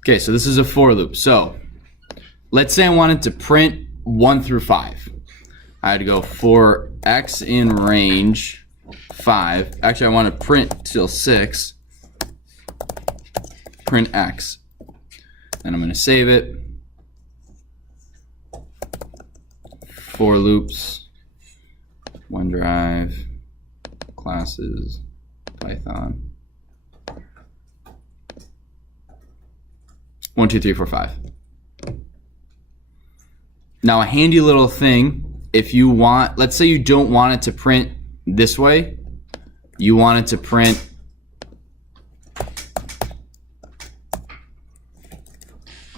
Okay, so this is a for loop. So let's say I wanted to print 1 through 5. I had to go for x in range 5. Actually, I want to print till 6. Print x. And I'm going to save it. For loops, OneDrive, classes, Python. 1, 2, 3, 4, 5. Now a handy little thing, if you want, let's say you don't want it to print this way, you want it to print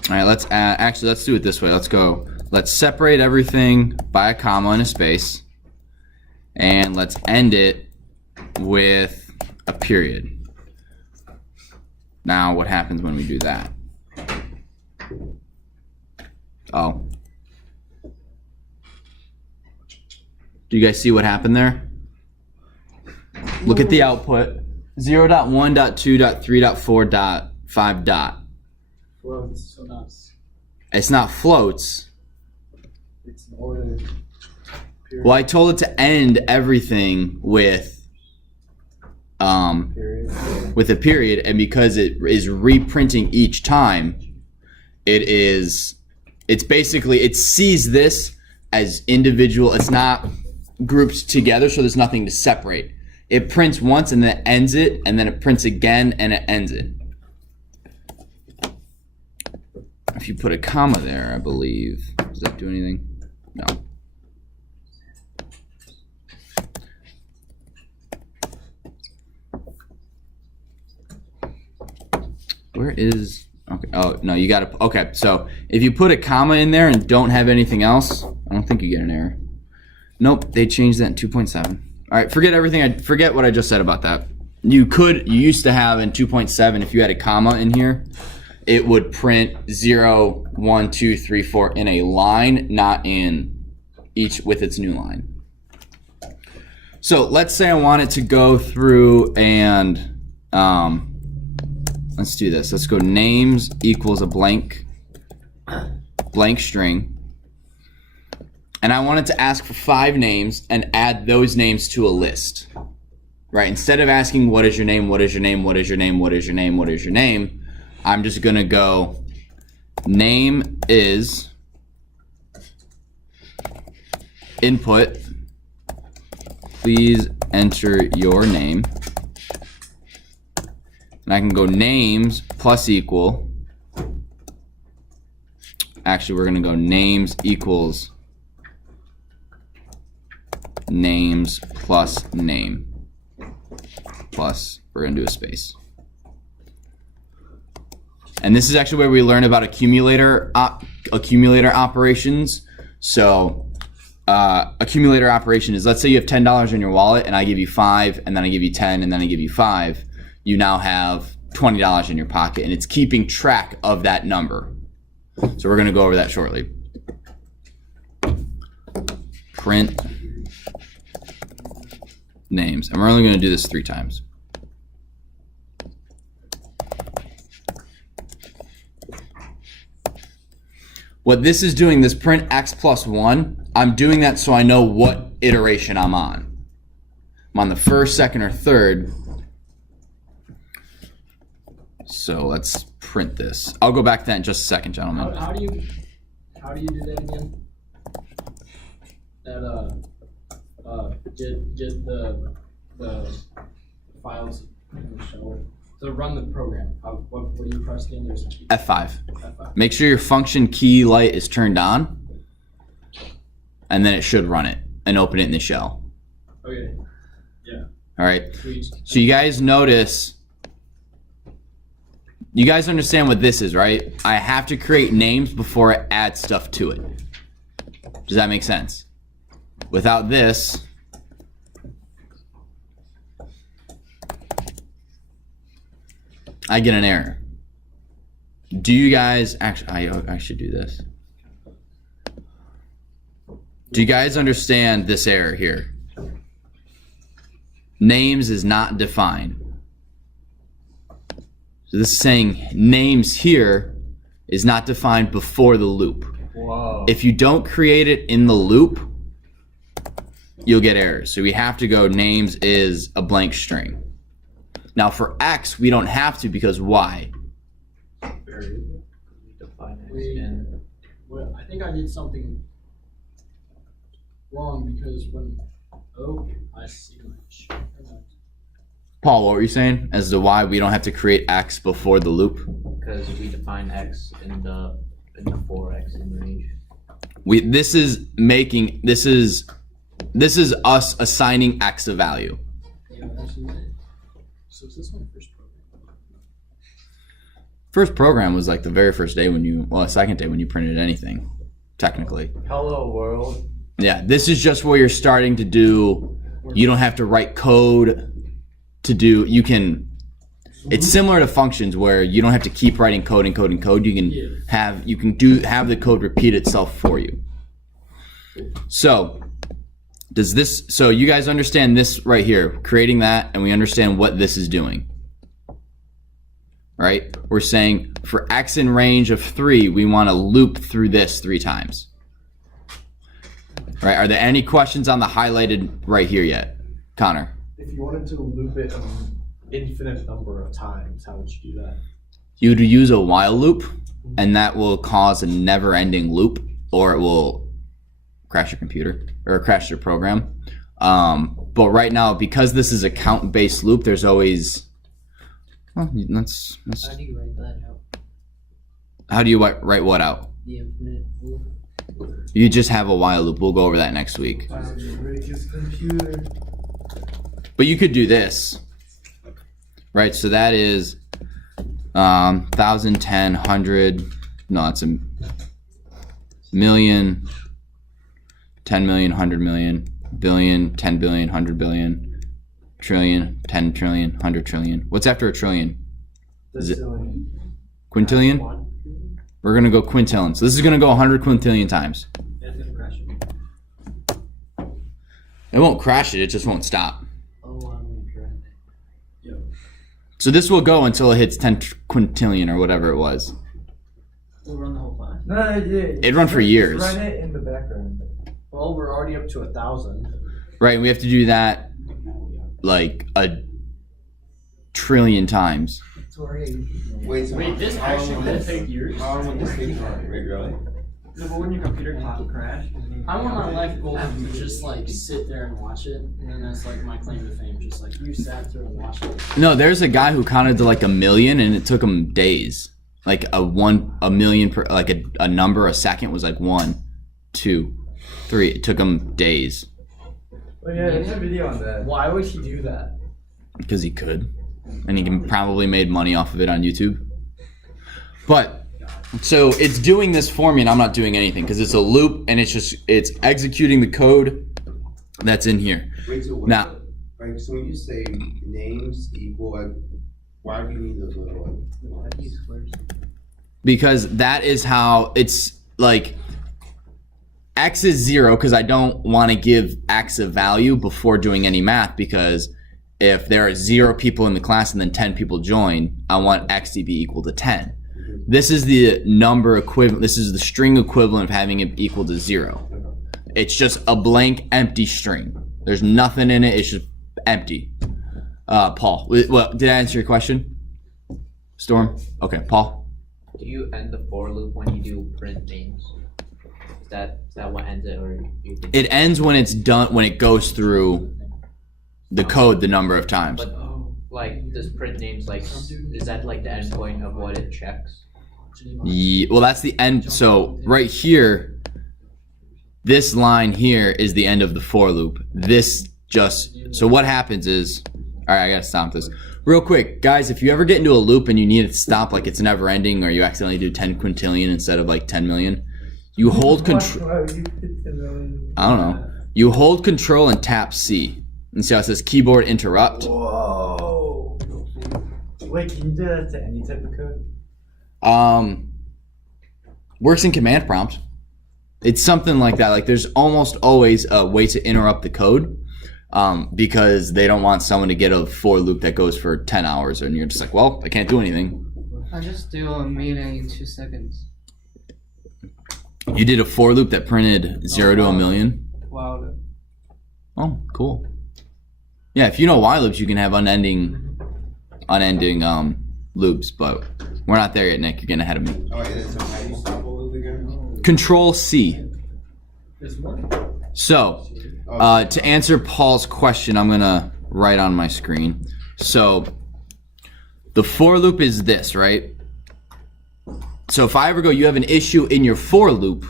all right, let's do it this way. Let's separate everything by a comma and a space, and let's end it with a period. Now what happens when we do that? Oh. Do you guys see what happened there? Look at the output. 0.1.2.3.4.5. Floats, so not. It's not floats. It's an order. Period. Well, I told it to end everything with a period, and because it is reprinting each time, it's basically, it sees this as individual. It's not grouped together, so there's nothing to separate. It prints once and then it ends it, and then it prints again and it ends it. If you put a comma there, I believe, does that do anything? No. Where is, okay, oh, no, you gotta, okay, so if you put a comma in there and don't have anything else, I don't think you get an error. Nope, they changed that in 2.7. All right, forget what I just said about that. You used to have in 2.7, if you had a comma in here, it would print 0, 1, 2, 3, 4 in a line, not in each with its new line. So let's say I wanted to go through and let's do this. Let's go names equals a blank string. And I wanted to ask for 5 names and add those names to a list. Right? Instead of asking what is your name, what is your name, what is your name, what is your name, what is your name, I'm just gonna go name is input. Please enter your name. And I can go names plus equal. Actually, we're gonna go names equals names plus name. Plus, we're gonna do a space. And this is actually where we learn about accumulator operations. So accumulator operation is, let's say you have $10 in your wallet and I give you 5 and then I give you 10 and then I give you 5. You now have $20 in your pocket, and it's keeping track of that number. So we're gonna go over that shortly. Print names, and we're only gonna do this 3 times. What this is doing, this print x plus 1, I'm doing that so I know what iteration I'm on. I'm on the first, second, or third. So let's print this. I'll go back to that in just a second, gentlemen. How do you do that again? That just the files in the shell. So run the program. What do you press again? There's F5. Make sure your function key light is turned on, and then it should run it and open it in the shell. Okay. Yeah. All right. So you guys notice, you guys understand what this is, right? I have to create names before I add stuff to it. Does that make sense? Without this, I get an error. Do you guys actually, I should do this. Do you guys understand this error here? Names is not defined. So this is saying names here is not defined before the loop. Whoa. If you don't create it in the loop, you'll get errors. So we have to go names is a blank string. Now for X, we don't have to because why? Define X Wait. and Well, I think I did something wrong because when I see much. Paul, what were you saying as to why we don't have to create X before the loop? because we define X in the 4X in range. This is us assigning X a value. Yeah, that's it. So is this my first program? First program was like the very first day second day when you printed anything, technically. Hello world. Yeah, this is just where you're starting to do, you don't have to write code to do, it's similar to functions where you don't have to keep writing code and code and code. You can have the code repeat itself for you. So you guys understand this right here, creating that, and we understand what this is doing. Right? We're saying for X in range of 3, we want to loop through this 3 times. Right? Are there any questions on the highlighted right here yet? Connor? If you wanted to loop it an infinite number of times, how would you do that? You'd use a while loop, and that will cause a never-ending loop, or it will crash your computer or crash your program. But right now, because this is a count-based loop, there's always. Well, let's. How do you write that out? How do you write what out? The infinite loop. You just have a while loop. We'll go over that next week. Break his computer. But you could do this, right? So that is 1,000, 10, 100. No, it's a million, 10 million, 100 million, billion, 10 billion, 100 billion, trillion, 10 trillion, 100 trillion. What's after a trillion? Is it quintillion? We're going to go quintillion. So this is going to go 100 quintillion times. That's gonna crash it. It won't crash it. It just won't stop. Oh, I'm gonna try that. Yep. So this will go until it hits 10 quintillion or whatever it was. We'll run the whole class. No, It'd run for years. Run it in the background. Well, we're already up to 1,000. Right, we have to do that like a trillion times. Wait, so Wait, this actually will take years. how long would this take? Wait, really? No, but when your computer crash, I want my life goal to just like sit there and watch it, and then that's like my claim to fame. Just like you sat there and watched it. No, there's a guy who counted to like 1 million and it took him days. Like a million per, like a number a second was like 1, 2, 3. It took him days Oh yeah, there's a video on that. Why would he do that? because he could, and he can probably made money off of it on YouTube. But so it's doing this for me, and I'm not doing anything because it's a loop and it's executing the code that's in here. Wait, so Now- like, so when you say names equal, like, why do you need those little ones? Because that is how it's like X is 0 because I don't want to give X a value before doing any math, because if there are 0 people in the class and then 10 people join, I want X to be equal to 10. This is the number equivalent, this is the string equivalent of having it equal to 0. It's just a blank empty string. There's nothing in it, it's just empty. Paul, well, did I answer your question? Storm? Okay, Paul? Do you end the for loop when you do print names? Is that what ends it, or you can? It ends when it's done, when it goes through the code the number of times. But like, does print names like is that like the endpoint of what it checks? Yeah, well, that's the end. So right here, this line here is the end of the for loop. So what happens is, all right, I gotta stop this real quick, guys. If you ever get into a loop and you need it to stop, like it's never ending, or you accidentally do 10 quintillion instead of like 10 million, you hold control. I don't know. You hold control and tap C, and see how it says keyboard interrupt. Whoa. Wait, can you do that to any type of code? Works in command prompt. It's something like that. Like there's almost always a way to interrupt the code, because they don't want someone to get a for loop that goes for 10 hours and you're just like, well, I can't do anything. I just do a meeting in 2 seconds. You did a for loop that printed 0 to a million? Wow. Oh, cool. Yeah, if you know while loops, you can have unending loops, but we're not there yet, Nick. You're getting ahead of me. Oh, and then so how do you stop a loop again? Control C. This one? So, to answer Paul's question, I'm gonna write on my screen. So, the for loop is this, right? So if I ever go, you have an issue in your for loop,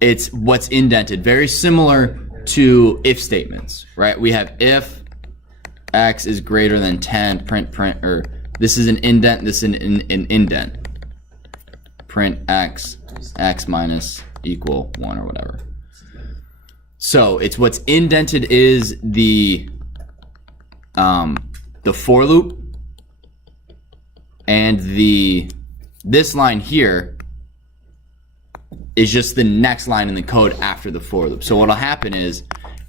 it's what's indented. Very similar to if statements, right? We have if x is greater than 10, print, or this is an indent, this is an indent. Print x minus equal 1 or whatever. So it's what's indented is the for loop, and this line here is just the next line in the code after the for loop. So what'll happen is,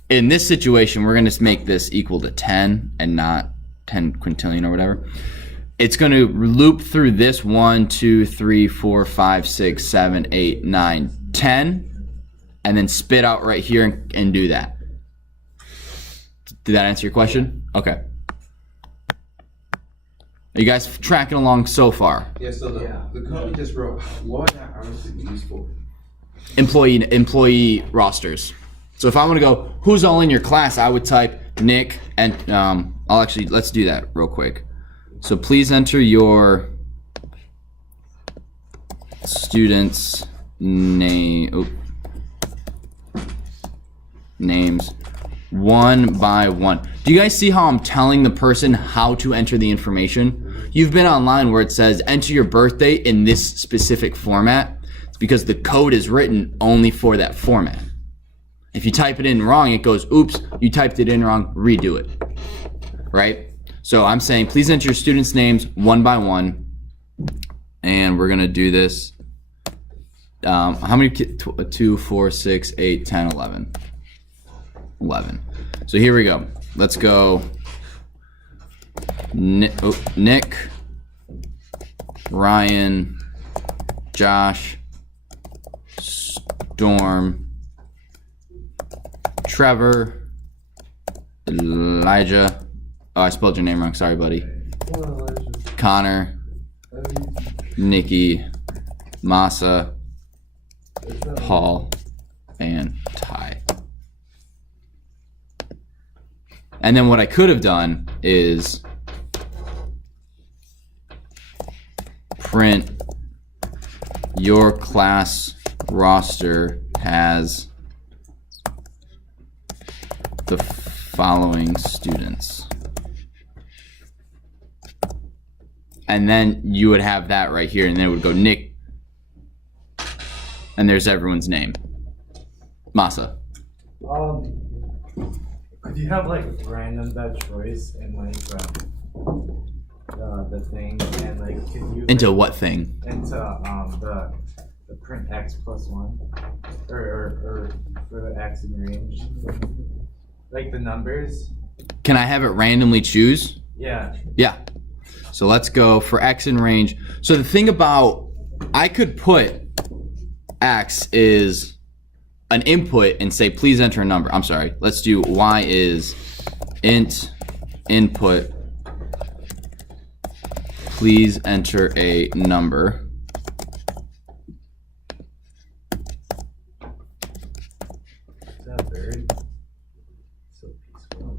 in this situation, we're gonna make this equal to 10 and not 10 quintillion or whatever. It's gonna loop through this 1, 2, 3, 4, 5, 6, 7, 8, 9, 10, and then spit out right here and do that. Did that answer your question? Okay. Are you guys tracking along so far? Yeah, so the code you just wrote, what would that honestly be used for? Employee rosters. So if I want to go, who's all in your class, I would type Nick, and let's do that real quick. So please enter your students' names one by one. Do you guys see how I'm telling the person how to enter the information? You've been online where it says enter your birthday in this specific format. It's because the code is written only for that format. If you type it in wrong, it goes, oops, you typed it in wrong, redo it, right? So I'm saying, please enter your students' names one by one, and we're gonna do this. How many kids? 2, 4, 6, 8, 10, 11. 11. So here we go. Let's go. Nick, Ryan, Josh, Storm, Trevor, Elijah. Oh, I spelled your name wrong. Sorry, buddy. Connor, Nikki, Masa, Paul, and Ty. And then what I could have done is print your class roster has the following students. And then you would have that right here, and then it would go Nick, and there's everyone's name. Masa. Could you have like random that choice and like the thing, and like could you Into what thing? into the print x plus 1 or for the x in range, like the numbers? Can I have it randomly choose? Yeah. Yeah. So let's go for x in range. So the thing about, I could put x is an input and say, please enter a number. I'm sorry. Let's do y is int input. Please enter a number. Is that a bird? So peaceful.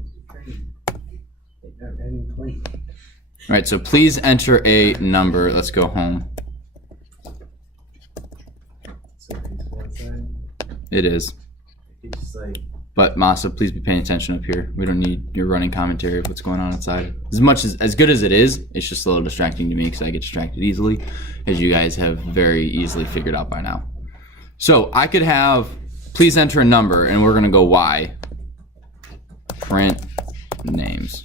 All right, so please enter a number. Let's go home. So peaceful inside. It is. It's just like, But Masa, please be paying attention up here. We don't need your running commentary of what's going on outside. As good as it is, it's just a little distracting to me because I get distracted easily, as you guys have very easily figured out by now. So I could have, please enter a number, and we're gonna go Y. Print names.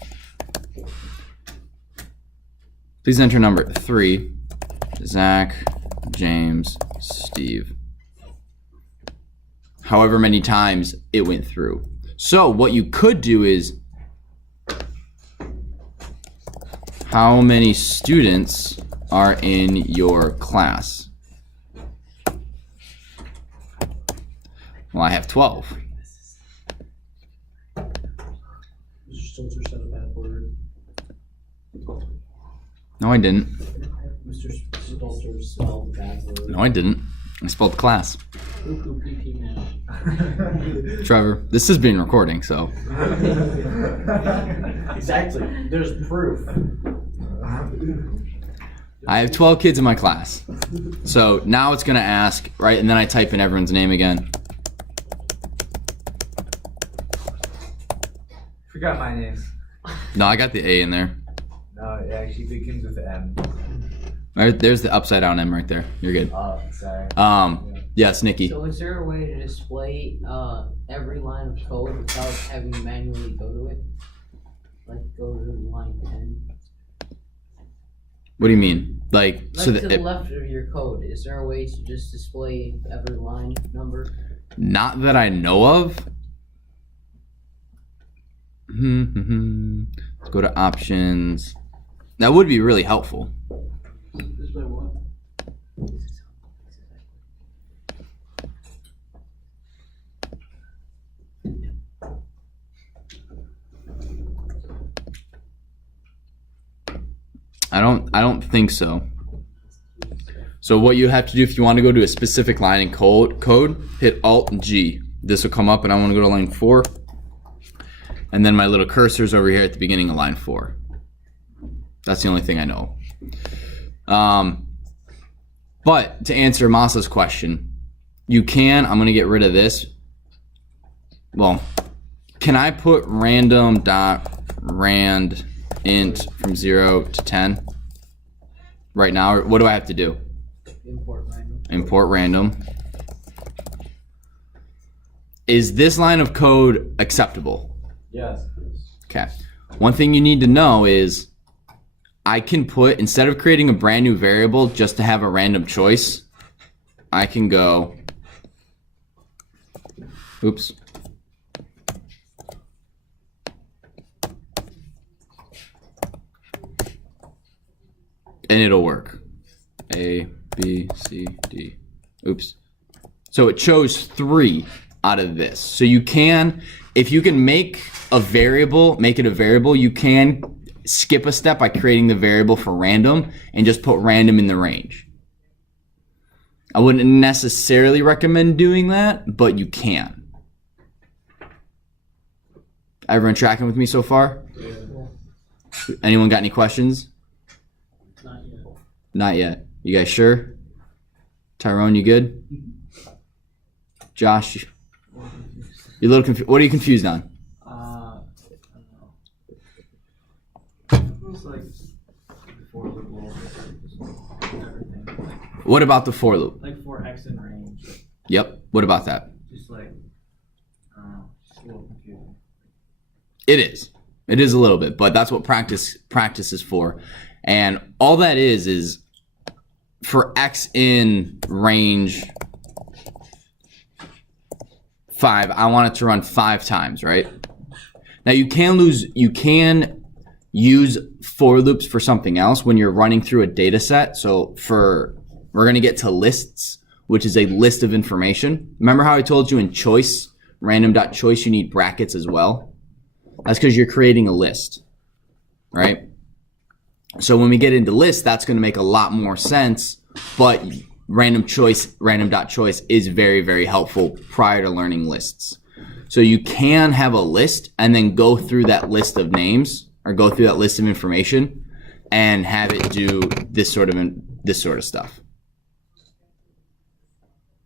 Please enter number 3. Zach, James, Steve. However many times it went through. So what you could do is, how many students are in your class? Well, I have 12. Mr. Stolzer said a bad word. No, I didn't. Mr. Stolzer spelled a bad word. No, I didn't. I spelled class. Poo pee pee man. Trevor, this is being recording, so. Exactly. There's proof. I have 12 kids in my class. So now it's going to ask, right? And then I type in everyone's name again. Forgot my name. No, I got the A in there. No, it actually begins with M. Right, there's the upside down M right there. You're good. Oh, sorry. Yes, Nikki. So is there a way to display every line of code without having to manually go to it? Like go to line 10? What do you mean? Like, Like so to that the left of your code, is there a way to just display every line number? not that I know of. Let's go to options. That would be really helpful. Display what? I don't think so. So what you have to do if you want to go to a specific line in code, hit Alt G. This will come up and I want to go to line 4. And then my little cursor's over here at the beginning of line 4. That's the only thing I know. But to answer Masa's question, you can, I'm going to get rid of this. Well, can I put random dot rand int from 0 to 10 right now? Or what do I have to do? Import random. Import random. Is this line of code acceptable? Yes. Okay. One thing you need to know is I can put, instead of creating a brand new variable just to have a random choice, I can go, oops. And it'll work. A, B, C, D. Oops. So it chose 3 out of this. So you can, if you can make a variable, make it a variable, you can skip a step by creating the variable for random and just put random in the range. I wouldn't necessarily recommend doing that, but you can. Everyone tracking with me so far? Yeah. Anyone got any questions? Not yet. Not yet. You guys sure? Tyrone, you good? Josh, you're a little confused. What are you confused on? I don't know. It was like for the wall, everything. What about the for loop? Like for X in range. Yep. What about that? Just like, I don't know, just a little confusing. It is. It is a little bit, but that's what practice is for. And all that is for X in range 5, I want it to run 5 times, right? Now you can use for loops for something else when you're running through a data set. So we're going to get to lists, which is a list of information. Remember how I told you in choice, random.choice, you need brackets as well? That's because you're creating a list, right? So when we get into lists, that's going to make a lot more sense, but random.choice is very, very helpful prior to learning lists. So you can have a list and then go through that list of names or go through that list of information and have it do this sort of stuff.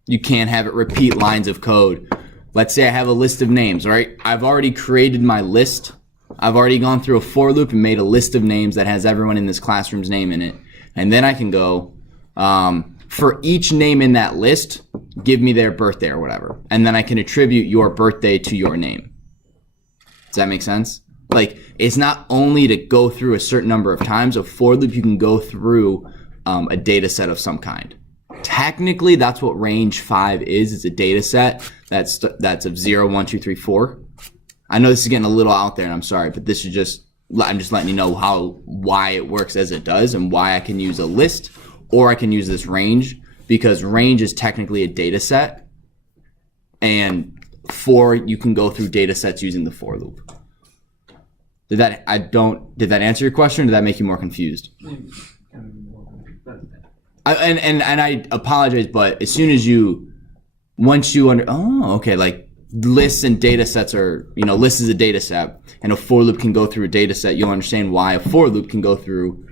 You can have it repeat lines of code. Let's say I have a list of names, right? I've already created my list. I've already gone through a for loop and made a list of names that has everyone in this classroom's name in it. And then I can go, for each name in that list, give me their birthday or whatever. And then I can attribute your birthday to your name. Does that make sense? Like, it's not only to go through a certain number of times. A for loop, you can go through a data set of some kind. Technically, that's what range 5 is. It's a data set that's of 0, 1, 2, 3, 4. I know this is getting a little out there, and I'm sorry, but this is just I'm just letting you know why it works as it does and why I can use a list or I can use this range, because range is technically a data set, and you can go through data sets using the for loop. Did that answer your question, or did that make you more confused? I apologize, but as soon as once you like lists and data sets are, list is a data set, and a for loop can go through a data set, you'll understand why a for loop can go through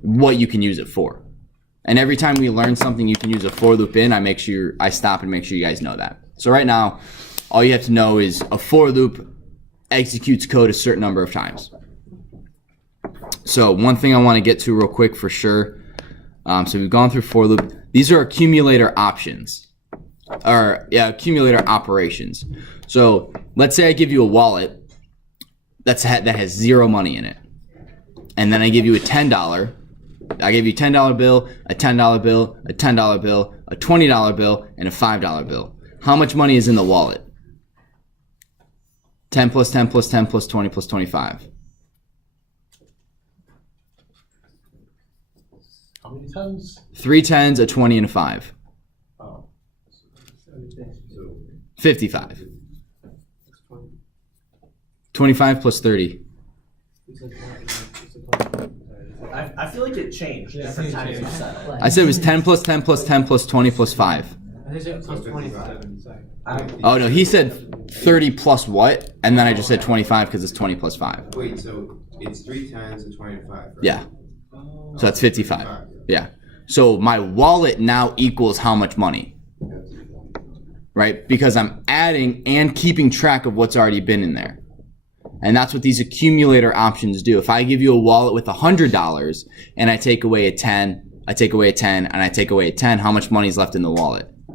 what you can use it for. And every time we learn something you can use a for loop in, I stop and make sure you guys know that. So right now, all you have to know is a for loop executes code a certain number of times. So one thing I want to get to real quick for sure. So we've gone through for loop. These are accumulator options, accumulator operations. So let's say I give you a wallet that has zero money in it, and then I give you a $10. I give you a $10 bill, a $10 bill, a $10 bill, a $20 bill, and a $5 bill. How much money is in the wallet? 10 plus 10 plus 10 plus 20 plus 25. How many times? 3 10s, a 20, and a 5. Oh. 55. 25 plus 30. I feel like it changed different times you said it. I said it was 10 plus 10 plus 10 plus 20 plus 5. I think it was 25. Oh no, he said 30 plus what? And then I just said 25 because it's 20 plus 5. Wait, so it's 3 times a 25, right? Yeah. So that's 55. Yeah. So my wallet now equals how much money? Right? Because I'm adding and keeping track of what's already been in there. And that's what these accumulator options do. If I give you a wallet with $100 and I take away a 10, I take away a 10, and I take away a 10, how much money is left in the wallet? How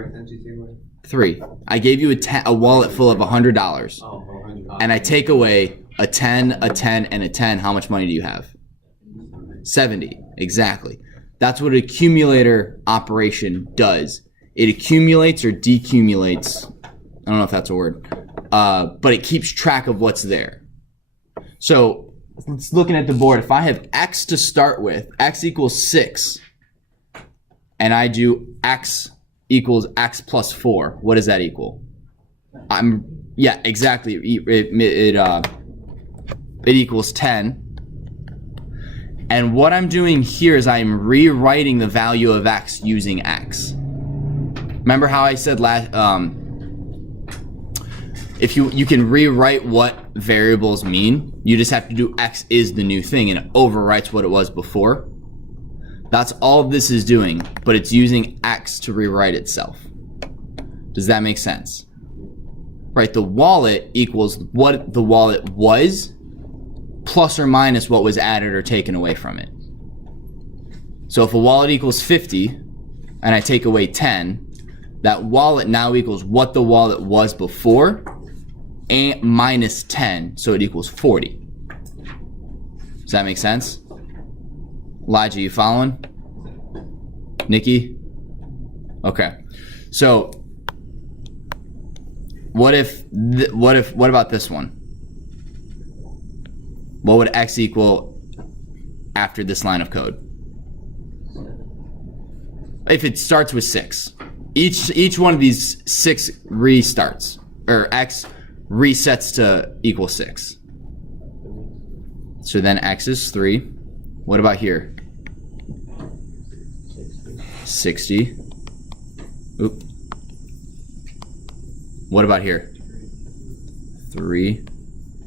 many times did you take away? 3. I gave you a wallet full of $100, Oh, 100. and I take away a 10, a 10, and a 10. How much money do you have? 70. Exactly. That's what an accumulator operation does. It accumulates or decumulates. I don't know if that's a word. But it keeps track of what's there. So let's looking at the board. If I have X to start with, X equals 6, and I do X equals X plus 4, what does that equal? Yeah, exactly. It equals 10. And what I'm doing here is I'm rewriting the value of X using X. Remember how I said if you can rewrite what variables mean, you just have to do X is the new thing and it overwrites what it was before. That's all this is doing, but it's using X to rewrite itself. Does that make sense? Right, the wallet equals what the wallet was plus or minus what was added or taken away from it. So if a wallet equals 50 and I take away 10, that wallet now equals what the wallet was before and minus 10, so it equals 40. Does that make sense? Elijah, you following? Nikki? Okay. So what about this one? What would X equal after this line of code? If it starts with 6. Each one of these 6 restarts, or X resets to equal 6. So then X is 3. What about here? 60. Oop. What about here? 3.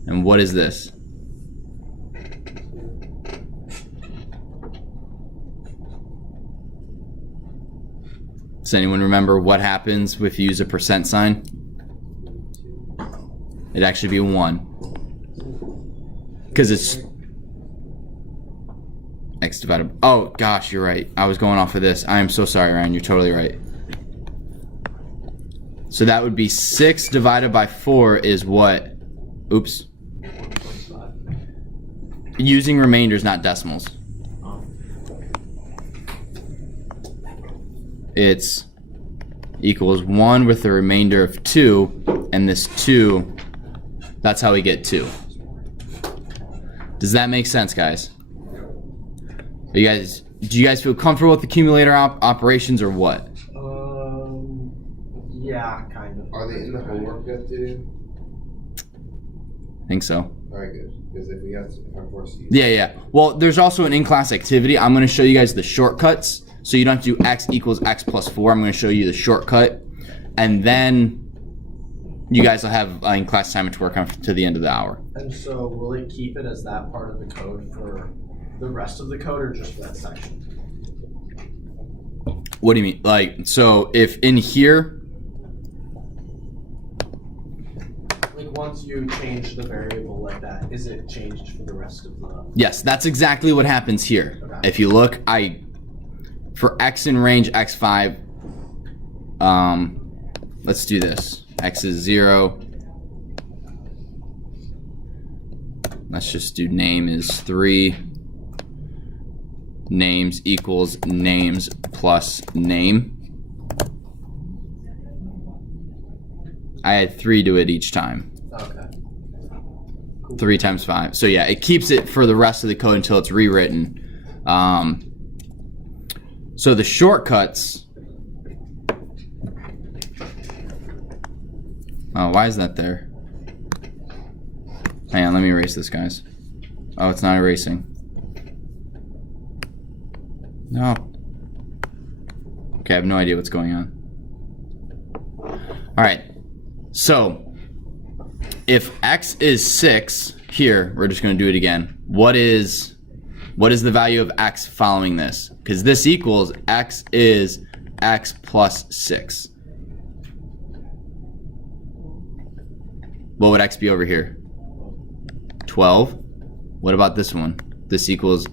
And what is this? Does anyone remember what happens if you use a percent sign? It'd actually be 1. Because it's X divided. Oh gosh, you're right. I was going off of this. I am so sorry, Ryan. You're totally right. So that would be 6 divided by 4 is what? Oops. Using remainders, not decimals. It's equals 1 with a remainder of 2, and this 2 That's how we get 2. Does that make sense, guys? Do you guys feel comfortable with accumulator operations or what? Yeah, kind of. Are they in the homework yet, dude? I think so. Alright, good. Because if we have to, of course, you. Yeah. Well, there's also an in-class activity. I'm going to show you guys the shortcuts. So you don't have to do x equals x plus 4. I'm going to show you the shortcut. And then you guys will have in-class assignment to work on to the end of the hour. And so will it keep it as that part of the code for the rest of the code or just for that section? What do you mean? Like, so if in here, Like once you change the variable like that, is it changed for the rest of the? yes, that's exactly what happens here. Okay. If you look, for x in range x5, let's do this. X is 0. Let's just do name is 3. Names equals names plus name. I add 3 to it each time. Okay. 3 times 5. So yeah, it keeps it for the rest of the code until it's rewritten. So the shortcuts. Oh, why is that there? Hang on, let me erase this, guys. Oh, it's not erasing. No. Okay, I have no idea what's going on. Alright. So, if x is 6, here, we're just going to do it again. What is the value of x following this? Because this equals x is x plus 6. What would x be over here? 12. What about this one? This equals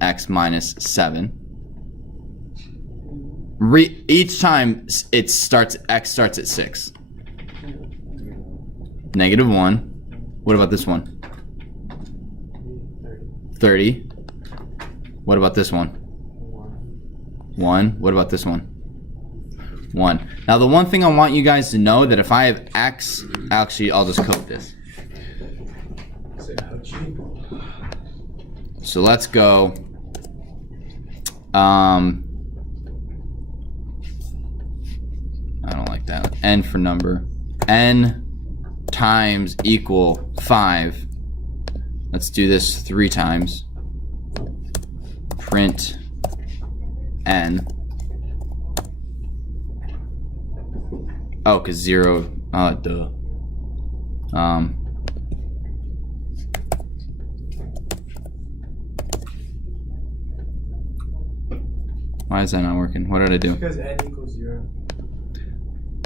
x minus 7. Each time x starts at 6. Negative 1. What about this one? 30. What about this one? 1. What about this one? 1. Now the one thing I want you guys to know that if I have x, actually I'll just code this. So let's go. I don't like that. N for number. N times equal 5. Let's do this 3 times. Print N. Oh, cause 0. Duh. Why is that not working? What did I do? Because n equals 0.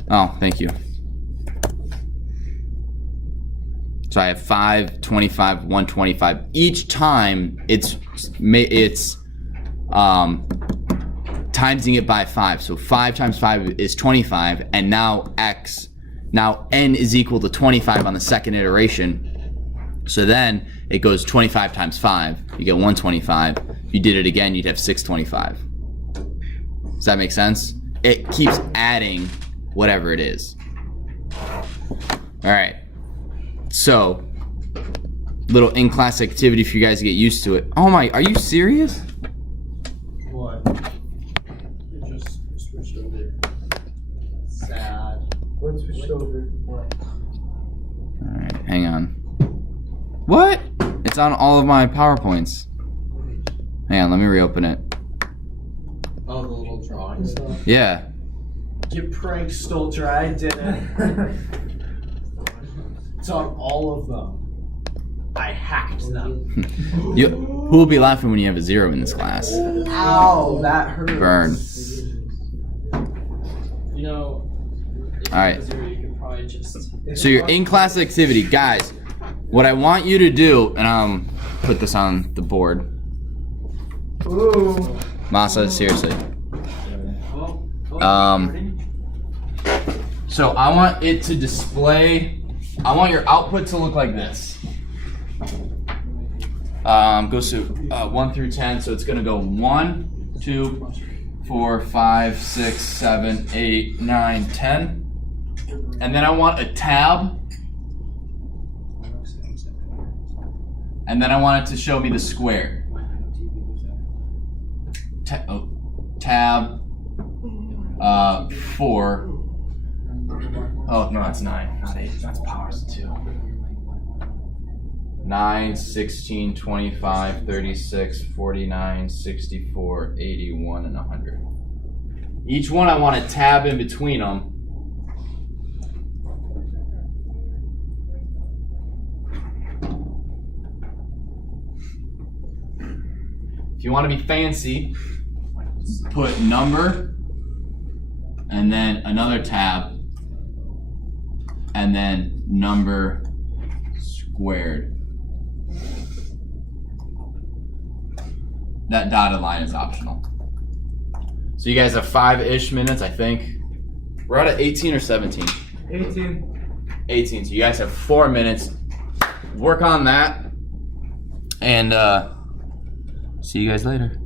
Oh, thank you. So I have 5, 25, 125. Each time it's timesing it by 5. So 5 times 5 is 25, and now n is equal to 25 on the second iteration. So then it goes 25 times 5. You get 125. If you did it again, you'd have 625. Does that make sense? It keeps adding whatever it is. All right. So, little in-class activity for you guys to get used to it. Oh my, are you serious? What? It just switched over. Sad. What switched over? What? All right, hang on. What? It's on all of my PowerPoints. Hang on, let me reopen it. Oh, the little drawing stuff. Yeah. You prank Stolter, I didn't. It's on all of them. I hacked them. Who will be laughing when you have a 0 in this class? Ow, that hurts. Burn. You know, if All right. you could probably just. So your in-class activity, guys, what I want you to do, and I'll put this on the board. Ooh. Masa, seriously. Recording? So I want it to display, I want your output to look like this. Goes to 1 through 10, so it's gonna go 1, 2, 4, 5, 6, 7, 8, 9, 10. And then I want a tab And then I want it to show me the square. Tab 4. Oh no, that's 9, not 8. That's powers 2. 9, 16, 25, 36, 49, 64, 81, and 100. Each one I want to tab in between them. If you want to be fancy, put number and then another tab and then number squared. That dotted line is optional. So you guys have 5-ish minutes, I think. We're at 18 or 17? 18. 18. So you guys have 4 minutes. Work on that. And see you guys later.